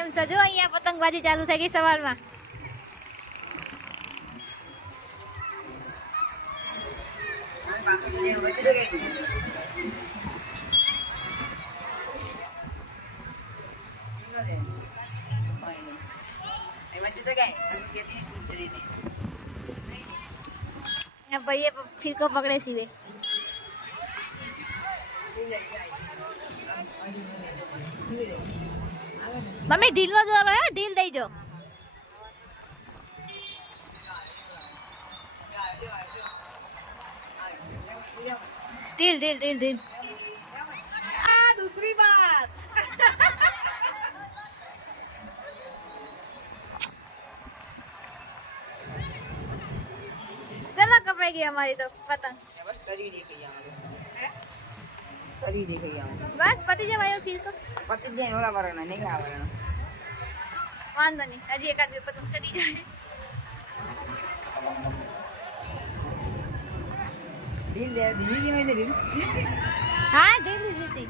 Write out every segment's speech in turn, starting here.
કેમ છો? જો અહીંયા પતંગબાજી ચાલુ થઈ ગઈ સવારમાં. ભાઈએ ફિરકો પકડે સીવે. મમ્મી ઢીલ નો દોરો હે, ઢીલ દઈ જો. ઢીલ ઢીલ ઢીલ ઢીલ. આ दूसरी बात ચલો કપાઈ ગઈ અમારી તો પતંગ. बस કરી દે કઈ કરી દે કઈ બસ પતી જવાયો ફિરકો. પતિ જાય ઓલા વરના નહીં આવવાના. વાંધો નહીં, હજી એકાદ બે પતંગ ચડી જાય. ઢીલ દે દીદી મેં ઢીલ હા ઢીલ દીધી.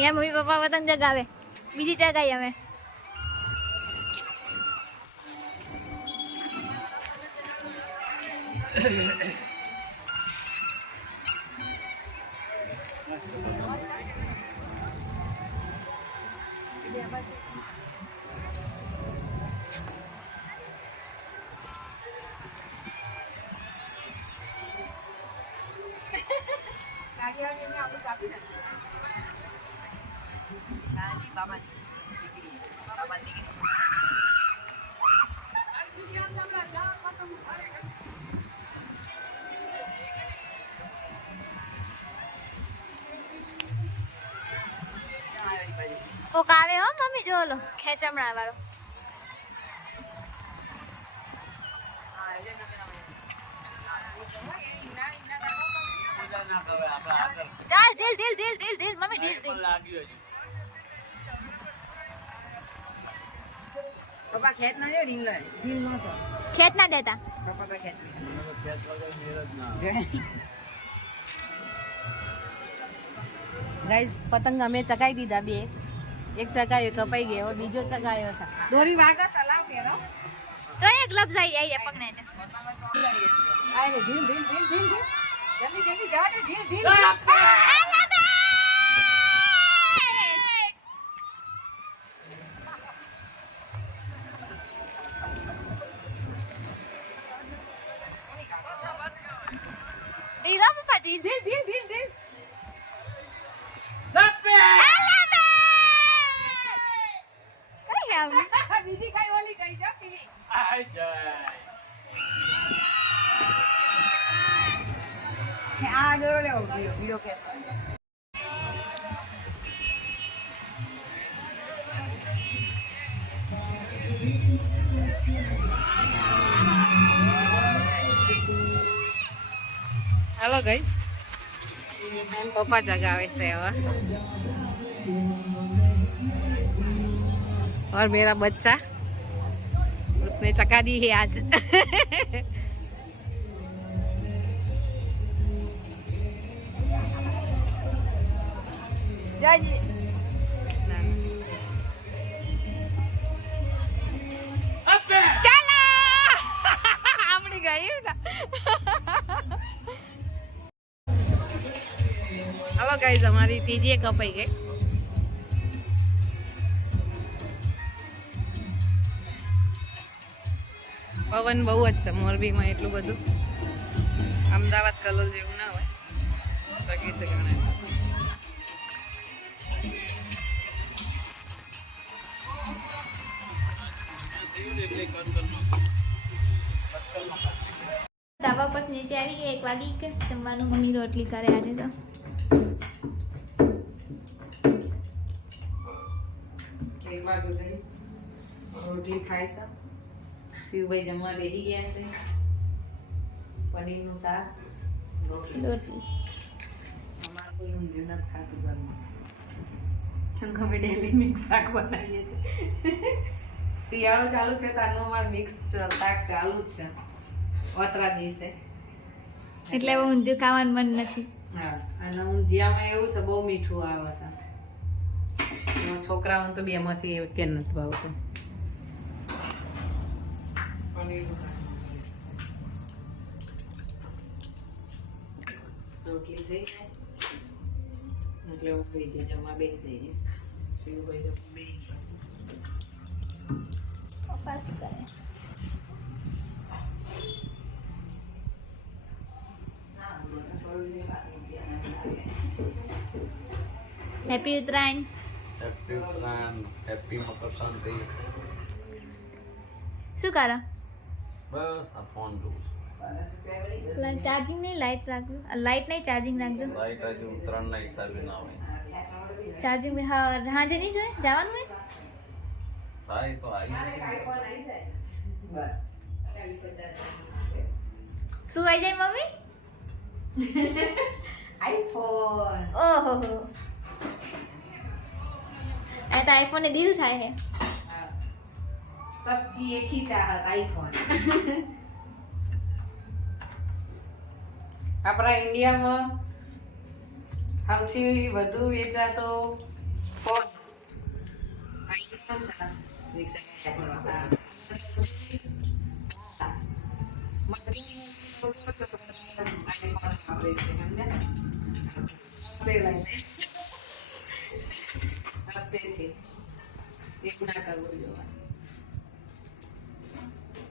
અહીંયા મમ્મી પપ્પા પતંગ જગાવે, બીજી જગાઈ અમે. કોક આવે હો મમ્મી, જો લો ખેંચમણા વાળો. ચાલ ઢીલ ઢીલ ઢીલ ઢીલ ઢીલ મમ્મી ઢીલ ઢીલ. પપ્પા ખેત ના દે ઢીલ ઢીલ નો સર ખેંચ ના દેતા. પપ્પા તો ખેત ગાઈસ પતંગ અમે ચગાઈ દીધા બે. એક ચગાયો કપાઈ ગયો, બીજો ચગાયો હતા. દોરી વાગા સલાહ ફેરો જો એક લપ જાય આઈ પકને છે. આય ઢીલ ઢીલ ઢીલ ઢીલ જલ્દી જલ્દી જવા દે ઢીલ ઢીલ ઢીલ આપ પપ્પા ઢીલ ઢીલ ઢીલ ઢીલ ઢીલ. કઈ આવલી બીજી કઈ ઓલી કઈ જા પીલી આ દોરો લેવો બીજો ખેત हेलो गाइस, पप्पा जगावे से और मेरा बच्चा उसने चका दी है आज. જાજી આપણી ગયું ને. हेलो गाइस, हमारी तीजी कपाई गई. પવન બહુ જ છે મોરબીમાં, એટલું બધું અમદાવાદ કલોલ જેવું ના હોય. સગી સગણા ધાબા પર નીચે આવી ગઈ 1 વાગી કે જમવાનું મમ્મી રોટલી કરે આજે તો. રોટલી ખાય છે. શિવભાઈ જમવા બેસી ગયા છે. પનીરનું શાક, રોટલી. રોટલી અમારે કોઈ ઊંધિયું નથી ખાતું ઘરમાં. અમે ડેલી મિક્સ શાક બનાવીએ છીએ. શિયાળો ચાલુ છે તો આનું અમારે મિક્સ શાક ચાલુ જ છે ઓતરા દિવસે. એટલે હવે ઊંધિયું ખાવાનું મન નથી. હા, અને ઊંધિયામાં એવું છે બહુ મીઠું આવે છે. એમાં છોકરાઓને તો બેમાંથી એવું કે નથી ભાવતું. પનીરનું શાક. રોટલી થઈ જાય એટલે હું બે જમવા બેસી જઈએ. શિવભાઈ તો બેસી જશે. તપાસ કરે. Happy Uttarayan. Happy Uttarayan, happy Makar Sankranti. શું કરો? બસ આ ફોન જોઉં છું. ચાર્જિંગ નહીં, લાઈટ રાખજો. લાઈટ નહીં, ચાર્જિંગ રાખજો. લાઈટ આજે ઉત્તરાયણના હિસાબે ના હોય. ચાર્જિંગ હાજે નહીં જોઈએ જવાનું હોય. થાય તો આવી જશે. શું આવી જાય મમ્મી? આઈફોન. ઓહો હો, એ તો આઈફોન ને ડીલ થાય હે. सबकी एक ही चाहत आईफोन. આપણા ઇન્ડિયામાં સૌથી વધુ વેચાતો ફોન આઈફોન છે. હપ્તેથી એક ના કરવું જોવા.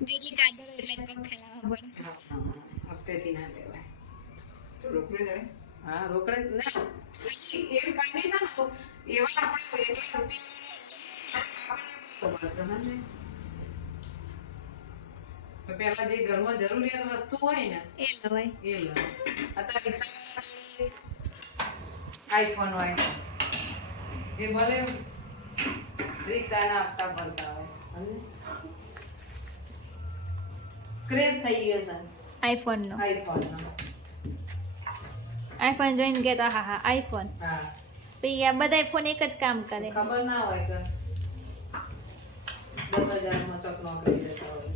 જેટલી ચાદર હોય એટલે પગ ફેલાવવા પડે. હપ્તેથી ના લેવાય. રોકડે જાય. હા, રોકડે જ ના. એવી કન્ડિશન તો એવા આપણે એટલા રૂપિયા પડશે ને. તો પહેલા જે ઘરમાં જરૂરિયાત વસ્તુ હોય ને એ લવાય. એ લો. અત્યારે રિક્ષાવાળા જોડે આઈફોન હોય એ ભલે રિક્ષાના હપ્તા ભરતા હોય. ક્રેઝ થઈ ગયો છે આઈફોન નો. આઈફોનનો. આઈફોન જોઈને કે તો હા હા આઈફોન. હા, પછી આ બધા ફોન એક જ કામ કરે. ખબર ના હોય કે 10,000 ચોક નોકરી જતા હોય.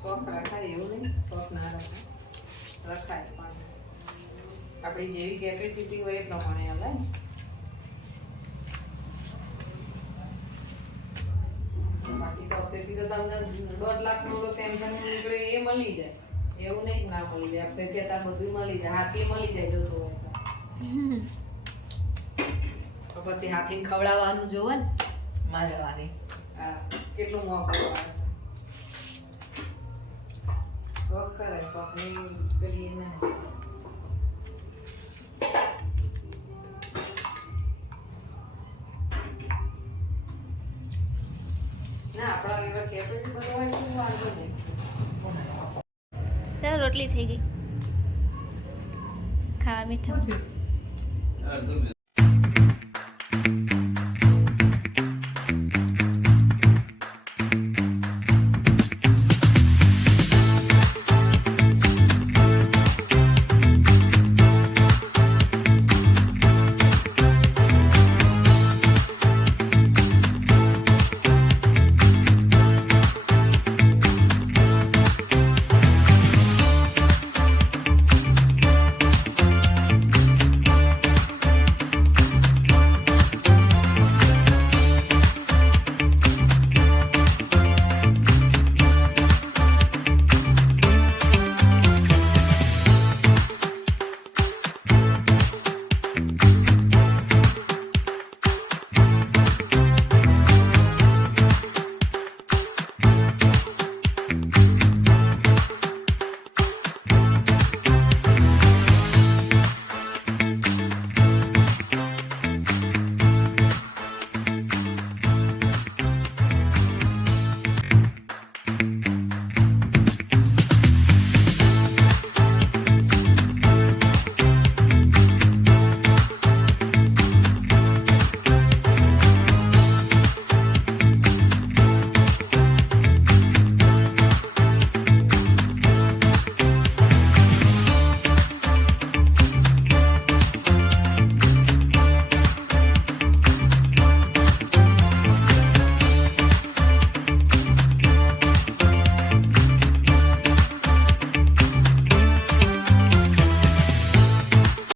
શોખ રખાય એવું નહીં, શોખ ના રખાય. રખાય પણ આપણી જેવી કેપેસિટી હોય એ પ્રમાણે આવે. બાકી તો અત્યારથી તો તમને 1.5 લાખનો ઓલો સેમસંગ નીકળે એ મળી જાય. એવું નહીં કે ના મળી જાય. અત્યારથી અત્યારે બધું મળી જાય, હાથી મળી જાય જોતું હોય તો પછી હાથી ખવડાવવાનું જોવે ને મારવાની. હા, કેટલું મોંઘું આવે છે. શોખ કરે, શોખની પેલી ના આપણા એવા કેપેબલ હોય તો વાંધો નહીં. ચાલો રોટલી થઈ ગઈ. ખાવા બેઠા. અડધું